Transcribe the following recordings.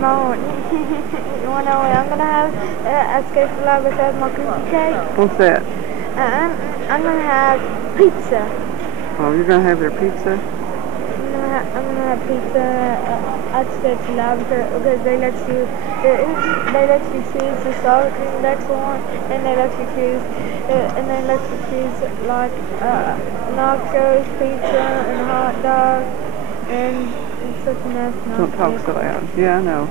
Ramon. You want to know what I'm going to have at Escape Lab besides my cookie cake? What's that? I'm going to have pizza. Oh, you're going to have their pizza? I'm going to have pizza at Escape Lab because they let you choose the sour cream that you want, and they let you choose like nachos, pizza, and hot dogs, and something else. Don't talk so loud. Yeah, I know.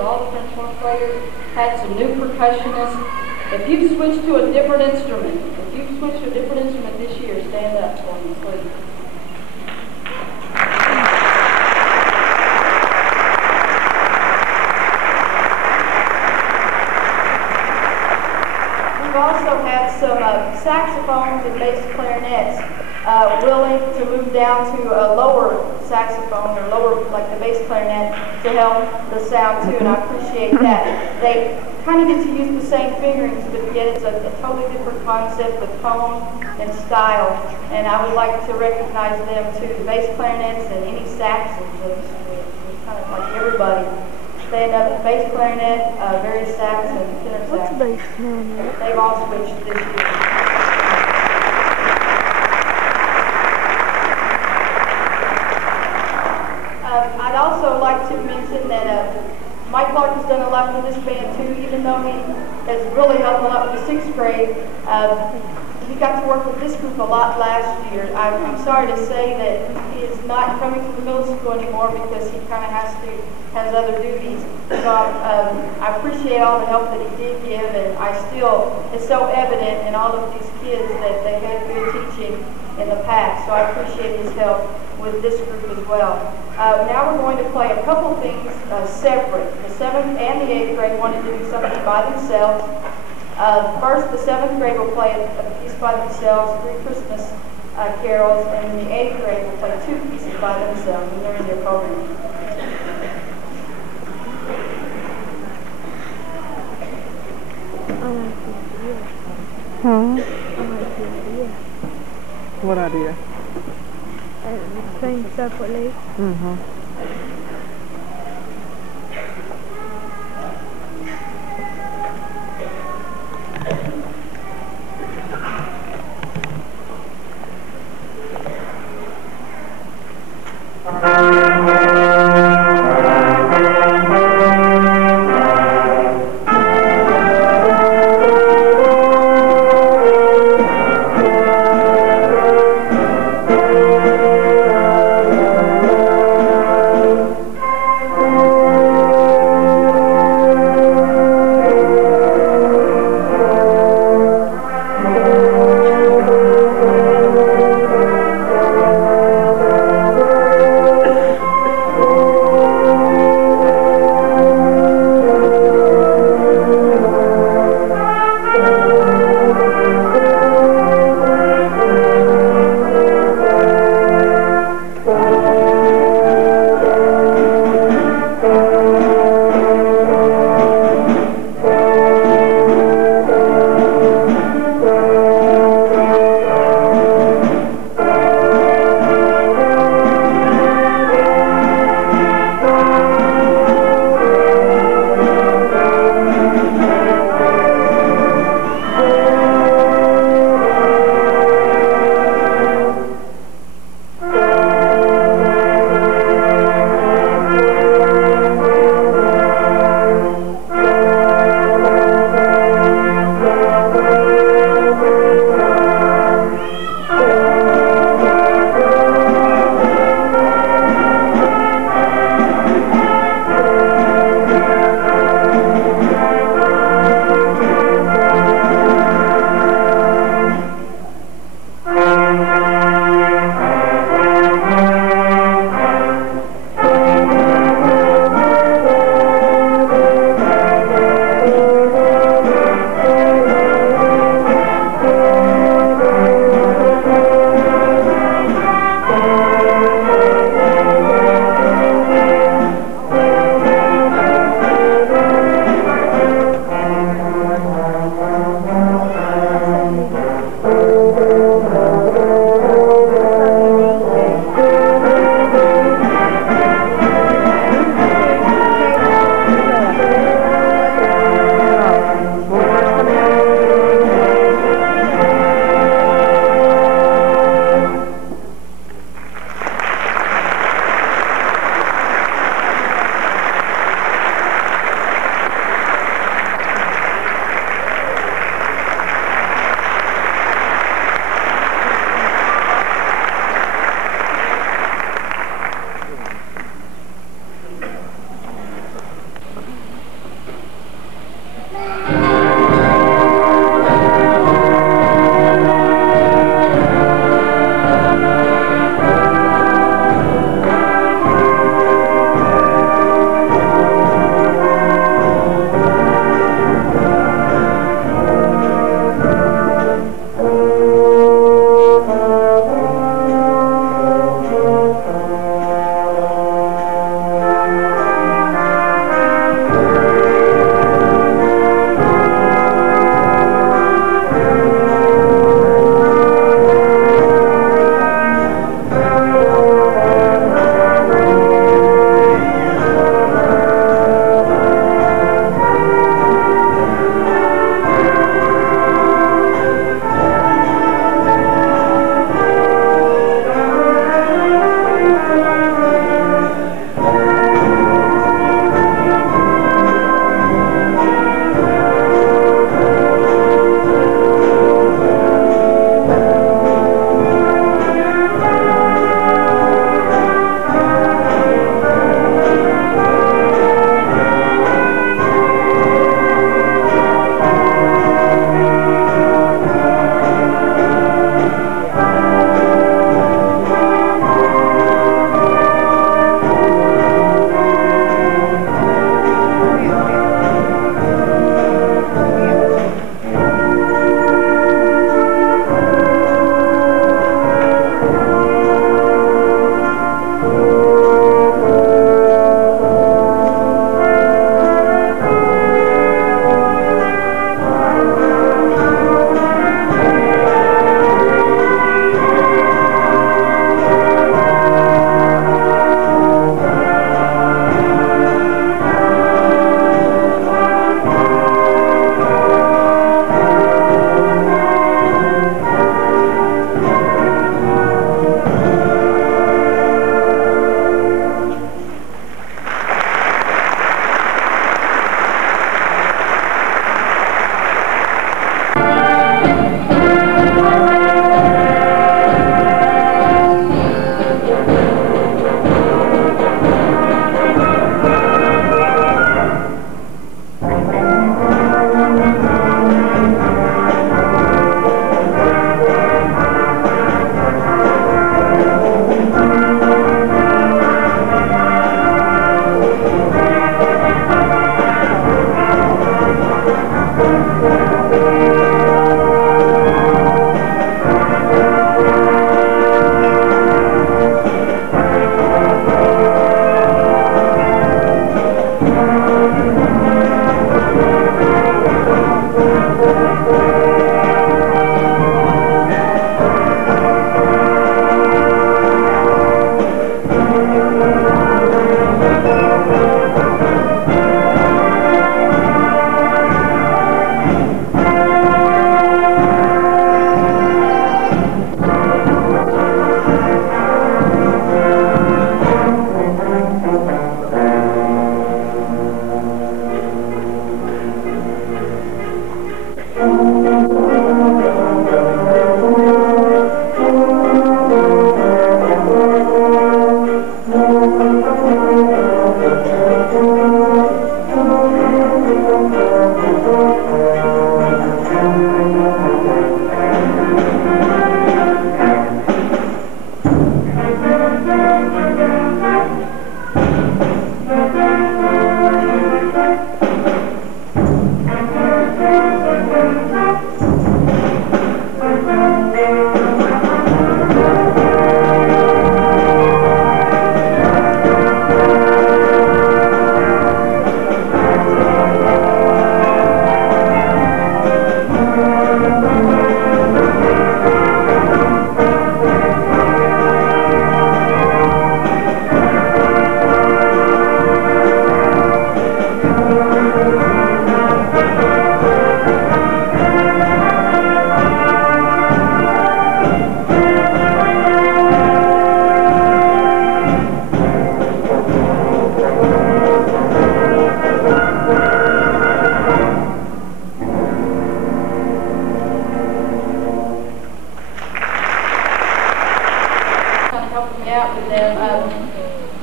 All the French horn players had some new percussionists. If you've switched to a different instrument, this year, stand up for me, please. We've also had some saxophones and bass clarinets willing to move down to a lower saxophone or lower, like the bass clarinet, to help the sound too, and I appreciate that. They kind of get to use the same fingerings, but yet it's a totally different concept with tone and style, and I would like to recognize them too, the bass clarinets and any saxons, kind of like everybody. Stand up, bass clarinet, very sax, and tenor sax. What's a bass clarinet? They've all switched this year. I'd also like to mention that Mike Clark has done a lot for this band too, even though he has really helped a lot with the 6th grade. He got to work with this group a lot last year. I'm sorry to say that he is not coming to the middle school anymore because he kind of has other duties. So I appreciate all the help that he did give, and it's so evident in all of these kids that they had good teaching in the past. So I appreciate his help with this group as well. Now we're going to play a couple things separate. The 7th and the 8th grade wanted to do something by themselves. First, the 7th grade will play a piece by themselves, 3 Christmas carols, and the 8th grade will play 2 pieces by themselves when they're in their program. Huh? I What idea? Playing separately. Mm-hmm.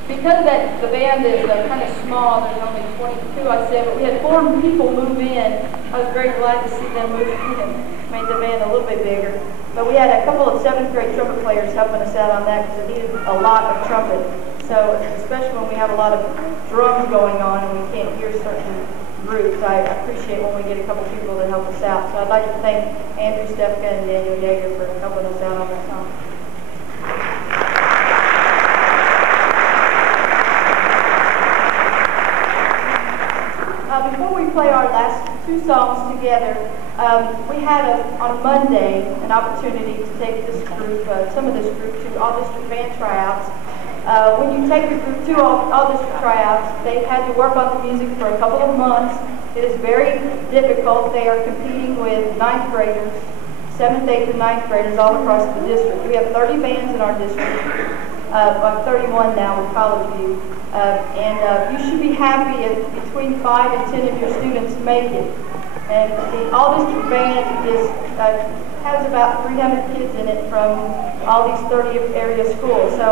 Because the band is kind of small, there's only 22, I said, but we had 4 people move in. I was very glad to see them move in and made the band a little bit bigger. But we had a couple of 7th grade trumpet players helping us out on that because it needed a lot of trumpet. So especially when we have a lot of drums going on and we can't hear certain groups, I appreciate when we get a couple people to help us out. So I'd like to thank Andrew Stefka and Daniel Yeager for helping us out on that song. Before we play our last 2 songs together, we had on Monday an opportunity to take this group, some of this group, to all-district band tryouts. When you take a group to all-district tryouts, they've had to work on the music for a couple of months. It is very difficult. They are competing with 9th graders, 7th, 8th, and 9th graders all across the district. We have 30 bands in our district. I'm 31 now with College View. You should be happy if between 5 and 10 of your students make it. And the all-district band has about 300 kids in it from all these 30 area schools. So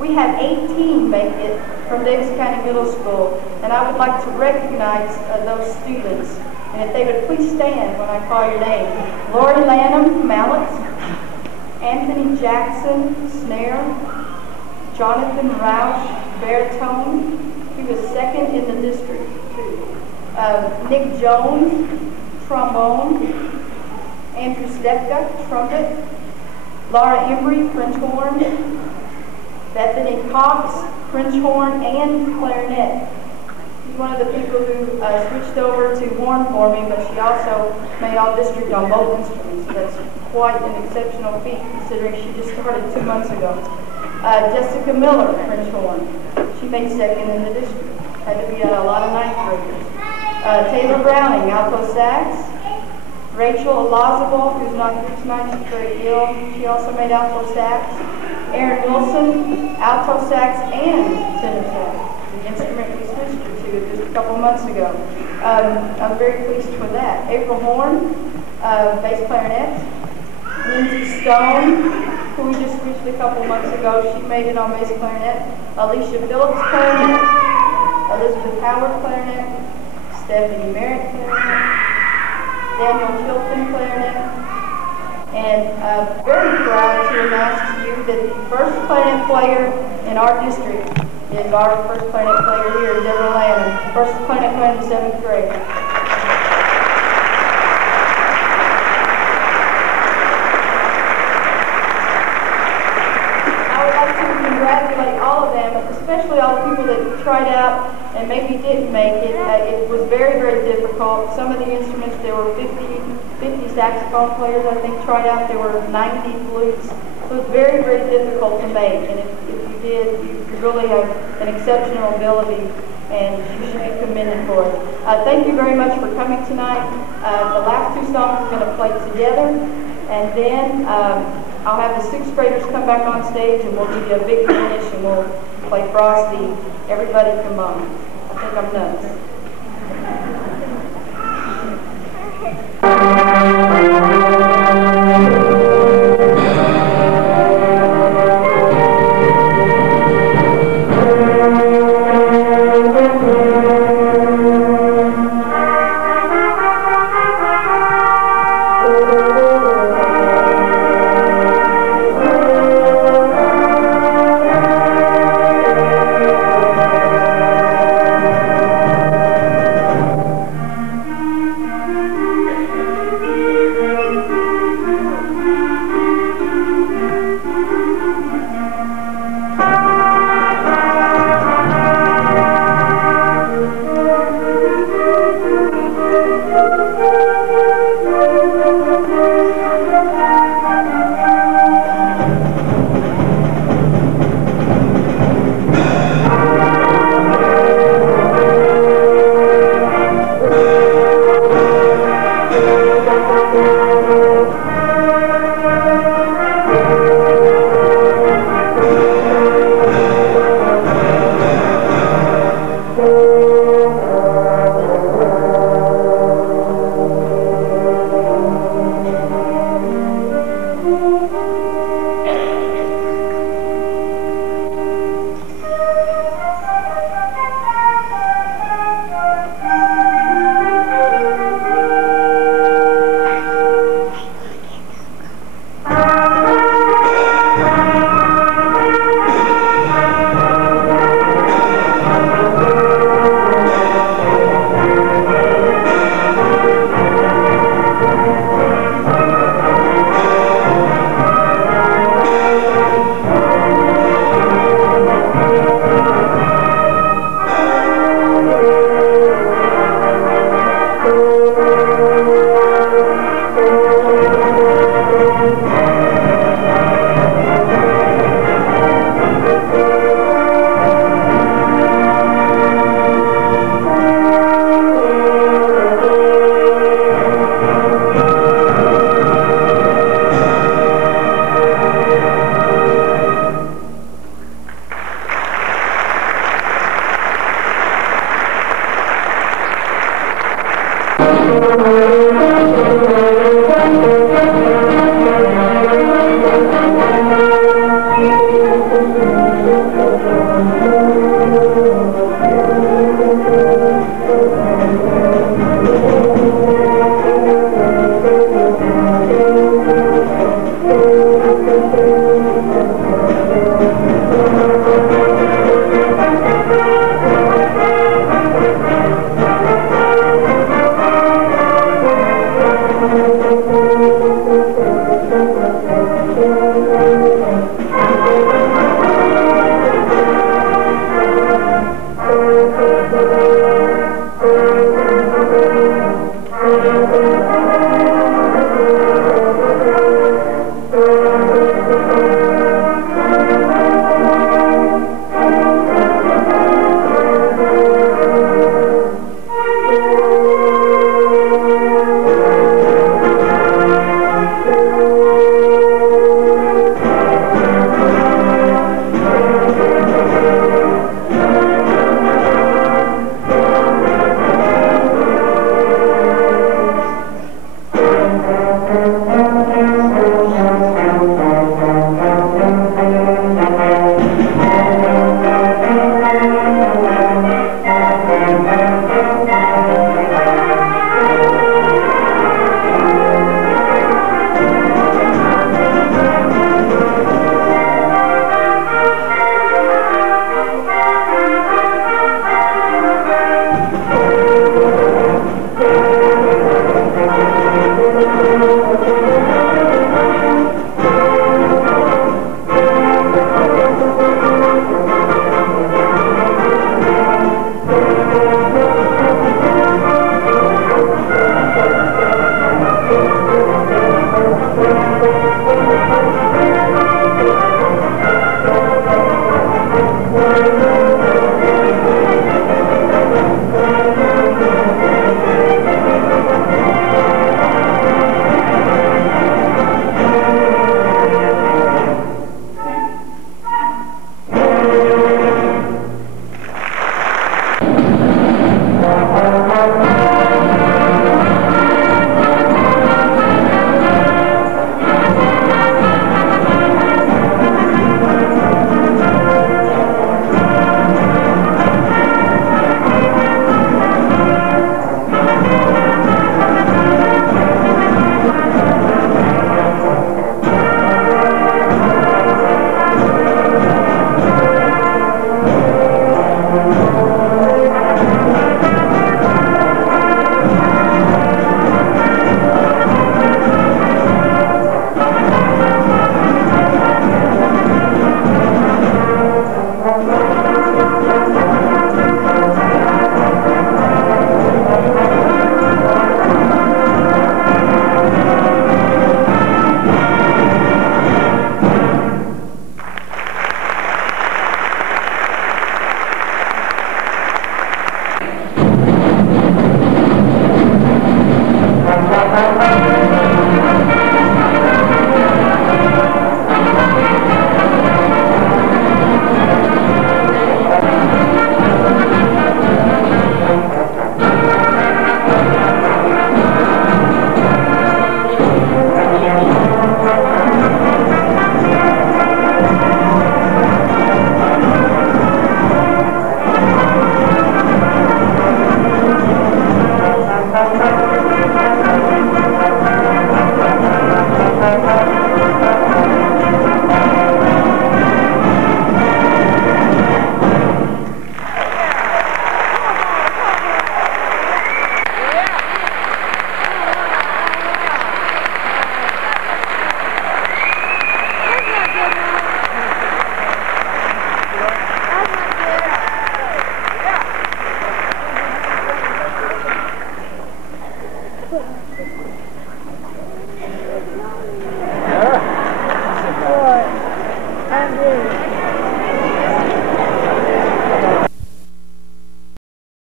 we had 18 make it from Davis County Middle School. And I would like to recognize those students. And if they would please stand when I call your name. Lori Lanham, mallet. Anthony Jackson, snare. Jonathan Roush, baritone. He was 2nd in the district, too. Nick Jones, trombone. Andrew Stefka, trumpet. Laura Embry, French horn. Bethany Cox, French horn and clarinet. She's one of the people who switched over to horn for me, but she also made all district on both instruments. So that's quite an exceptional feat, considering she just started 2 months ago. Jessica Miller, French horn. She made 2nd in the district. Had to beat out a lot of 9th graders. Taylor Browning, alto sax. Rachel Elazabal, who's not here tonight, she's very ill. She also made alto sax. Aaron Wilson, alto sax and tenor sax. The instrument we switched her to just a couple months ago. I'm very pleased with that. April Horn, bass clarinet. Lindsay Stone, who we just switched a couple months ago, she made it on bass clarinet. Alicia Phillips, clarinet. Elizabeth Howard, clarinet. Stephanie Merritt, clarinet. Daniel Chilton, clarinet. And very proud to announce to you that the first clarinet player in our district is our first clarinet player here, Deborah Lanham. First clarinet player in the 7th grade. Congratulate all of them, especially all the people that tried out and maybe didn't make it. It was very, very difficult. Some of the instruments, there were 50 saxophone players, I think, tried out. There were 90 flutes. It was very, very difficult to make. And if you did, you really have an exceptional ability, and you should be commended for it. Thank you very much for coming tonight. The last 2 songs we're going to play together, and then I'll have the 6th graders come back on stage and we'll give you a big finish and we'll play Frosty. Everybody come on. I think I'm nuts.